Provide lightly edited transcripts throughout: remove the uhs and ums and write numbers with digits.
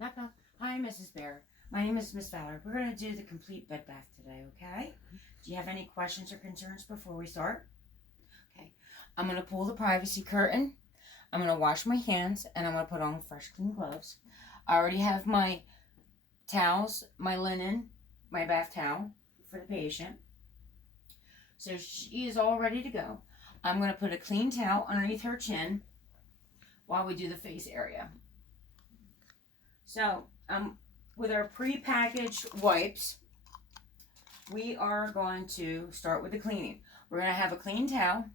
Knock, knock. Hi, Mrs. Bear. My name is Miss Fowler. We're going to do the complete bed bath today, okay? Do you have any questions or concerns before we start? Okay. I'm going to pull the privacy curtain. I'm going to wash my hands, and I'm going to put on fresh, clean gloves. I already have my towels, my linen, my bath towel for the patient. So she is all ready to go. I'm going to put a clean towel underneath her chin while we do the face area. So, with our pre-packaged wipes, we are going to start with the cleaning. We're going to have a clean towel,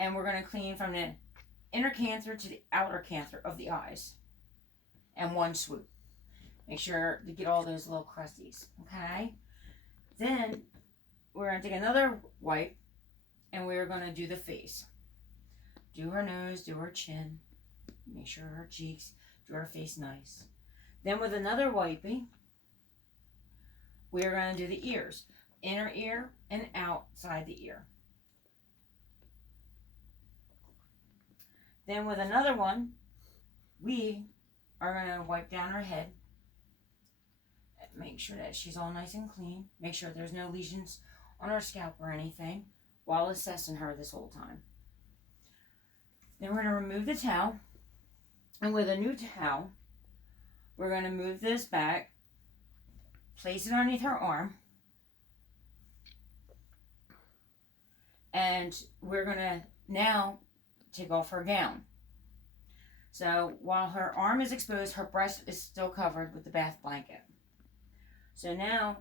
and we're going to clean from the inner canthor to the outer canthor of the eyes, and one swoop. Make sure to get all those little crusties, okay? Then, we're going to take another wipe, and we're going to do the face. Do her nose, do her chin, make sure her cheeks, do her face nice. Then with another wiping, we're going to do the ears. Inner ear and outside the ear. Then with another one, we are going to wipe down her head. Make sure that she's all nice and clean. Make sure there's no lesions on her scalp or anything while assessing her this whole time. Then we're going to remove the towel. And with a new towel, we're going to move this back, place it underneath her arm, and we're going to now take off her gown. So while her arm is exposed, her breast is still covered with the bath blanket. So now,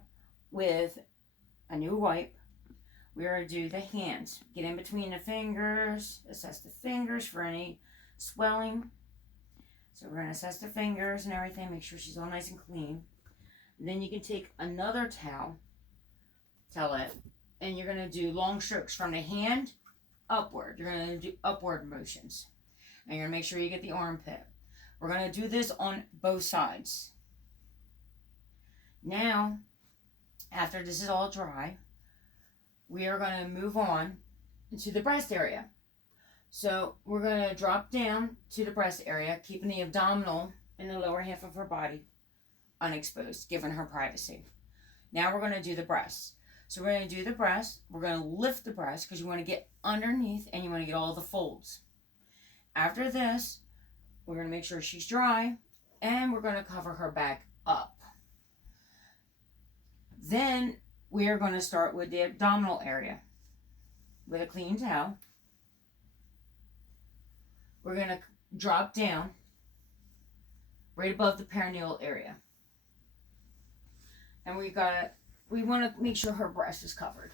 with a new wipe, we're going to do the hands. Get in between the fingers, assess the fingers for any swelling. So we're going to assess the fingers and everything, make sure she's all nice and clean. And then you can take another towelette, and you're going to do long strokes from the hand upward. You're going to do upward motions. And you're going to make sure you get the armpit. We're going to do this on both sides. Now, after this is all dry, we are going to move on to the breast area. So we're going to drop down to the breast area, keeping the abdominal and the lower half of her body unexposed, giving her privacy. Now we're going to do the breasts. So we're going to do the breast. We're going to lift the breast because you want to get underneath and you want to get all the folds. After this, we're going to make sure she's dry, and we're going to cover her back up. Then we are going to start with the abdominal area with a clean towel. We're going to drop down right above the perineal area. And we want to make sure her breast is covered.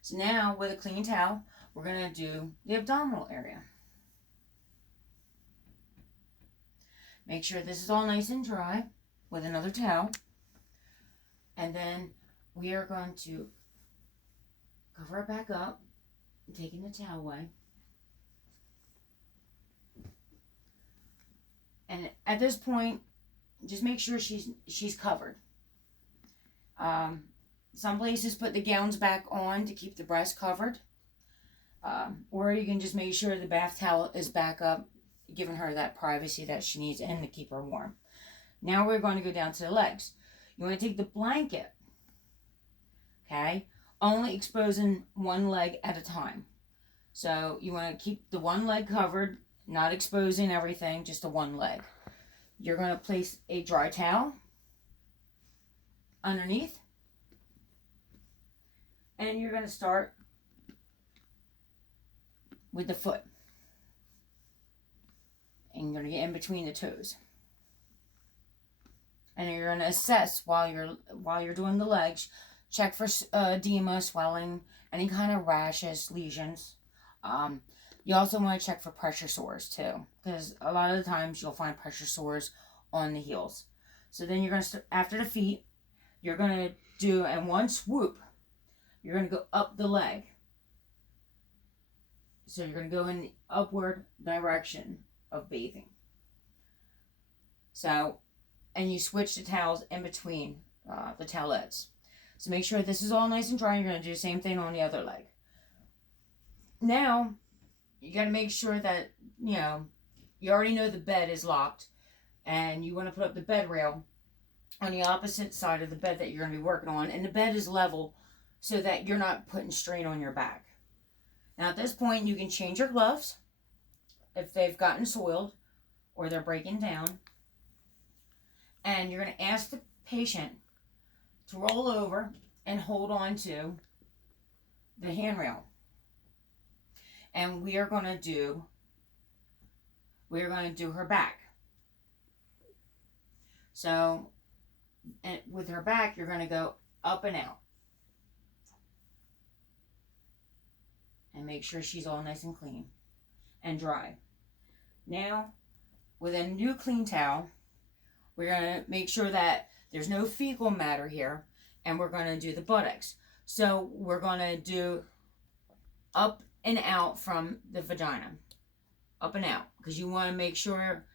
So now with a clean towel, we're going to do the abdominal area. Make sure this is all nice and dry with another towel. And then we are going to cover it back up, taking the towel away. And at this point, just make sure she's covered. Some places put the gowns back on to keep the breast covered. Or you can just make sure the bath towel is back up, giving her that privacy that she needs and to keep her warm. Now we're going to go down to the legs. You want to take the blanket, okay, only exposing one leg at a time. So you want to keep the one leg covered, not exposing everything, just the one leg. You're going to place a dry towel underneath, and you're going to start with the foot. And you're going to get in between the toes. And you're going to assess while you're doing the legs. Check for edema, swelling, any kind of rashes, lesions. You also want to check for pressure sores too, because a lot of the times you'll find pressure sores on the heels. So then you're going to, after the feet, you're going to do, in one swoop, you're going to go up the leg. So you're going to go in the upward direction of bathing. So, and you switch the towels in between the towelettes. So make sure this is all nice and dry. You're going to do the same thing on the other leg. Now, you got to make sure that you already know the bed is locked, and you want to put up the bed rail on the opposite side of the bed that you're going to be working on, and the bed is level so that you're not putting strain on your back. Now at this point, you can change your gloves if they've gotten soiled or they're breaking down, and you're going to ask the patient to roll over and hold on to the handrail. And we are going to do her back. So, and with her back, you're going to go up and out. And make sure she's all nice and clean and dry. Now, with a new clean towel, we're going to make sure that there's no fecal matter here, and we're going to do the buttocks. So we're going to do up and out from the vagina. Up and out. Because you want to make sure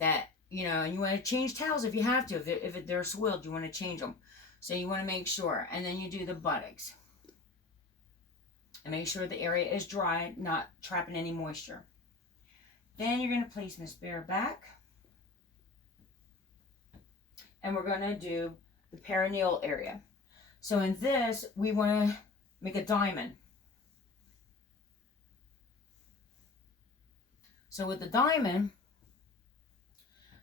that, and you want to change towels if you have to. If they're soiled, you want to change them. So you want to make sure. And then you do the buttocks. And make sure the area is dry, not trapping any moisture. Then you're going to place Miss Bear back. And we're going to do the perineal area. So in this, we want to make a diamond. So with the diamond,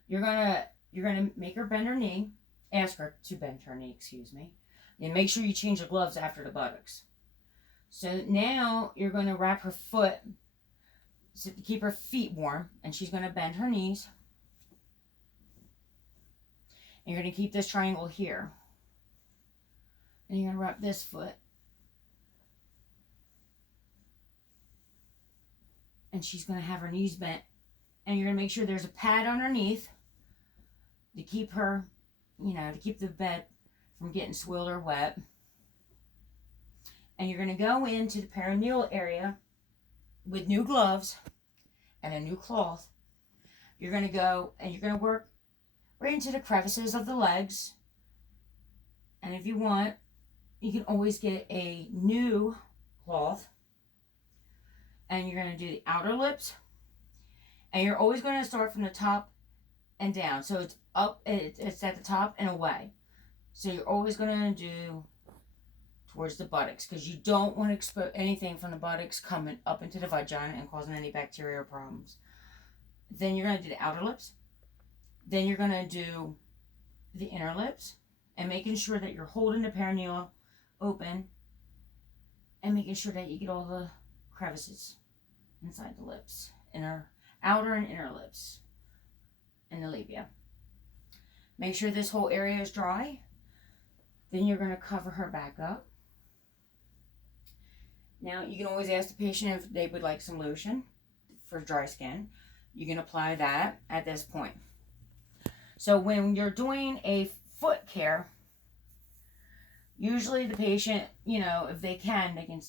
you're gonna make her bend her knee. Ask her to bend her knee, excuse me. And make sure you change the gloves after the buttocks. So now you're going to wrap her foot to keep her feet warm, and she's going to bend her knees. And you're going to keep this triangle here. And you're going to wrap this foot. And she's going to have her knees bent. And you're going to make sure there's a pad underneath to keep her, to keep the bed from getting swilled or wet. And you're going to go into the perineal area with new gloves and a new cloth. You're going to go and you're going to work right into the crevices of the legs. And if you want, you can always get a new cloth. And you're going to do the outer lips. And you're always going to start from the top and down. So it's up, it's at the top and away. So you're always going to do towards the buttocks, because you don't want to expose anything from the buttocks coming up into the vagina and causing any bacterial problems. Then you're going to do the outer lips. Then you're going to do the inner lips, and making sure that you're holding the perineal open and making sure that you get all the crevices inside the lips, outer and inner lips, and the labia. Make sure this whole area is dry. Then you're going to cover her back up. Now, you can always ask the patient if they would like some lotion for dry skin. You can apply that at this point. So when you're doing a foot care, usually the patient, if they can,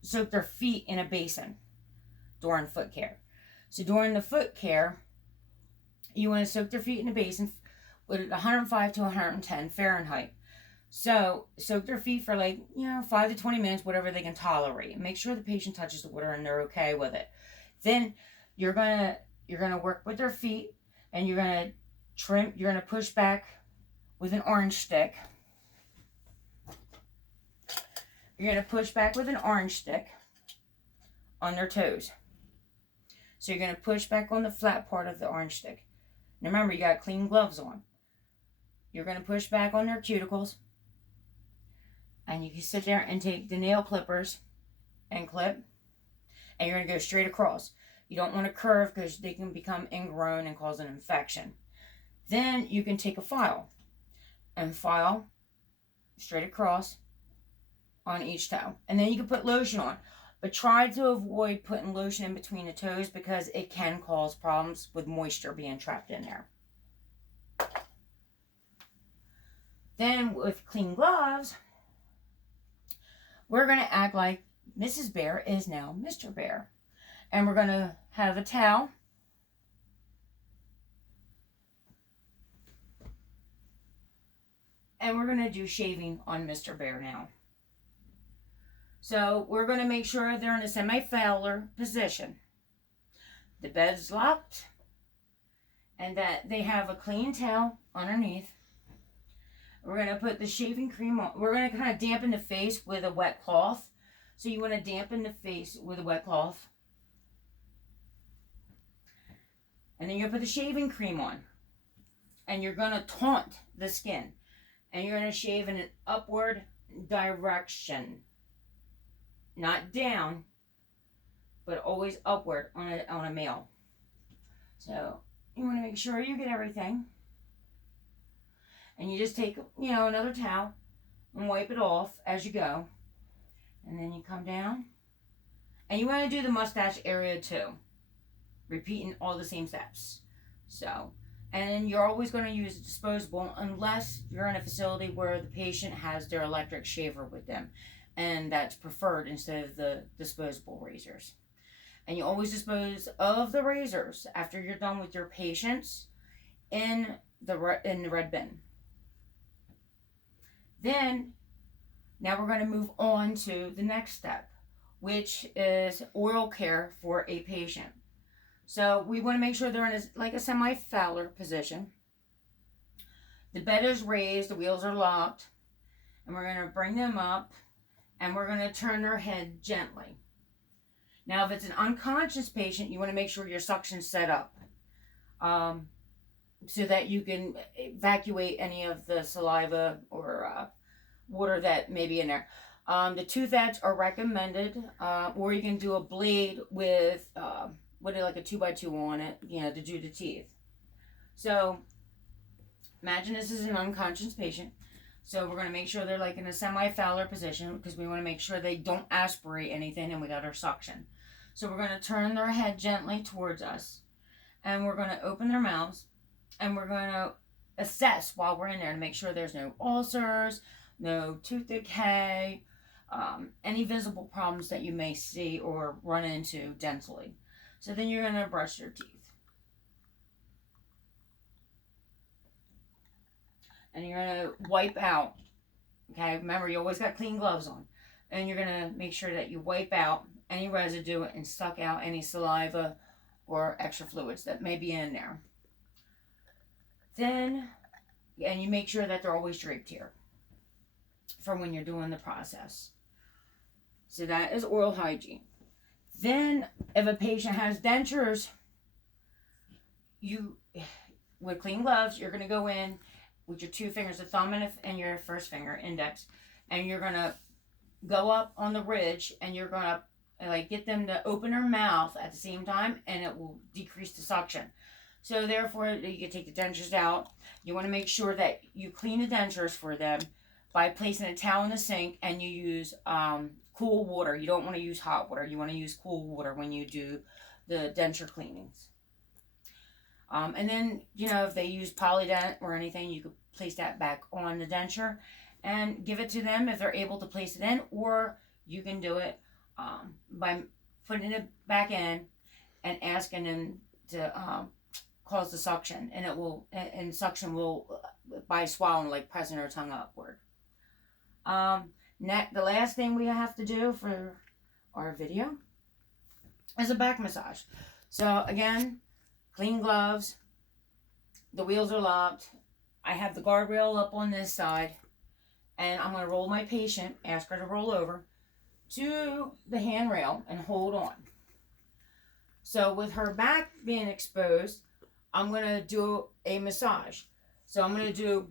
soak their feet in a basin during foot care. So during the foot care, you want to soak their feet in a basin with 105 to 110 Fahrenheit. So soak their feet for 5 to 20 minutes, whatever they can tolerate. Make sure the patient touches the water and they're okay with it. Then you're gonna work with their feet, and you're gonna trim. You're gonna push back with an orange stick. You're gonna push back with an orange stick on their toes. So you're gonna push back on the flat part of the orange stick. Now remember, you got clean gloves on. You're gonna push back on their cuticles. And you can sit there and take the nail clippers and clip. And you're going to go straight across. You don't want to curve because they can become ingrown and cause an infection. Then you can take a file and file straight across on each toe. And then you can put lotion on. But try to avoid putting lotion in between the toes, because it can cause problems with moisture being trapped in there. Then with clean gloves, we're going to act like Mrs. Bear is now Mr. Bear. And we're going to have a towel. And we're going to do shaving on Mr. Bear now. So we're going to make sure they're in a semi-fowler position. the bed's locked, and that they have a clean towel underneath. We're going to put the shaving cream on. We're going to kind of dampen the face with a wet cloth. So you want to dampen the face with a wet cloth. And then you're going to put the shaving cream on. And you're going to taunt the skin. And you're going to shave in an upward direction. Not down, but always upward on a male. So you want to make sure you get everything. And you just take, another towel and wipe it off as you go. And then you come down. And you want to do the mustache area too. Repeating all the same steps. So, and you're always going to use a disposable unless you're in a facility where the patient has their electric shaver with them. And that's preferred instead of the disposable razors. And you always dispose of the razors after you're done with your patients in the red bin. Then, now we're going to move on to the next step, which is oral care for a patient. So we want to make sure they're in a semi-Fowler position. The bed is raised, the wheels are locked, and we're going to bring them up, and we're going to turn their head gently. Now, if it's an unconscious patient, you want to make sure your suction's set up. So that you can evacuate any of the saliva or water that may be in there. The tooth edge are recommended, or you can do a blade with like a 2x2 on it, to do the teeth. So imagine this is an unconscious patient. So we're going to make sure they're in a semi-Fowler position because we want to make sure they don't aspirate anything, and we got our suction. So we're going to turn their head gently towards us, and we're going to open their mouths. And we're going to assess while we're in there to make sure there's no ulcers, no tooth decay, any visible problems that you may see or run into dentally. So then you're going to brush your teeth. And you're going to wipe out. Okay, remember you always got clean gloves on. And you're going to make sure that you wipe out any residue and suck out any saliva or extra fluids that may be in there. Then, and you make sure that they're always draped here for when you're doing the process. So that is oral hygiene. Then, if a patient has dentures, with clean gloves, you're going to go in with your two fingers, the thumb and your first finger, index, and you're going to go up on the ridge, and you're going to get them to open their mouth at the same time, and it will decrease the suction. So therefore, you can take the dentures out. You want to make sure that you clean the dentures for them by placing a towel in the sink, and you use cool water. You don't want to use hot water. You want to use cool water when you do the denture cleanings. And then, if they use Polydent or anything, you could place that back on the denture and give it to them if they're able to place it in, or you can do it by putting it back in and asking them to cause the suction, and suction will by swallowing, pressing our tongue upward. The last thing we have to do for our video is a back massage. So again, clean gloves, the wheels are locked, I have the guardrail up on this side, and I'm going to roll my patient, ask her to roll over to the handrail and hold on. So with her back being exposed, I'm going to do a massage. So I'm going to do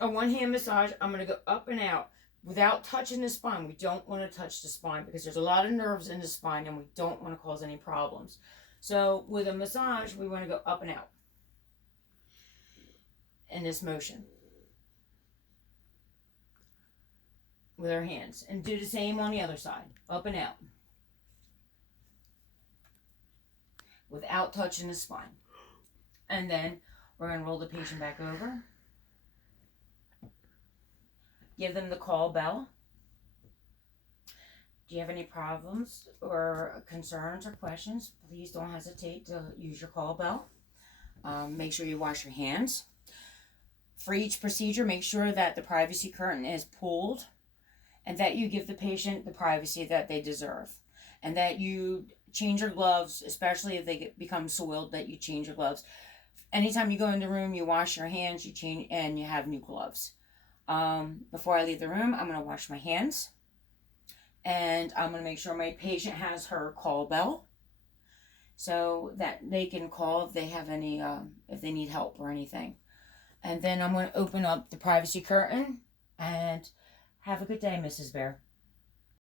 a one-hand massage. I'm going to go up and out without touching the spine. We don't want to touch the spine because there's a lot of nerves in the spine, and we don't want to cause any problems. So with a massage, we want to go up and out in this motion with our hands. And do the same on the other side, up and out, without touching the spine. And then we're going to roll the patient back over. Give them the call bell. Do you have any problems or concerns or questions? Please don't hesitate to use your call bell. Make sure you wash your hands. For each procedure, make sure that the privacy curtain is pulled and that you give the patient the privacy that they deserve. And that you change your gloves, especially if become soiled, that you change your gloves. Anytime you go in the room, you wash your hands, you change, and you have new gloves. Before I leave the room, I'm going to wash my hands, and I'm going to make sure my patient has her call bell so that they can call if they have any, if they need help or anything. And then I'm going to open up the privacy curtain, and have a good day, Mrs. Bear.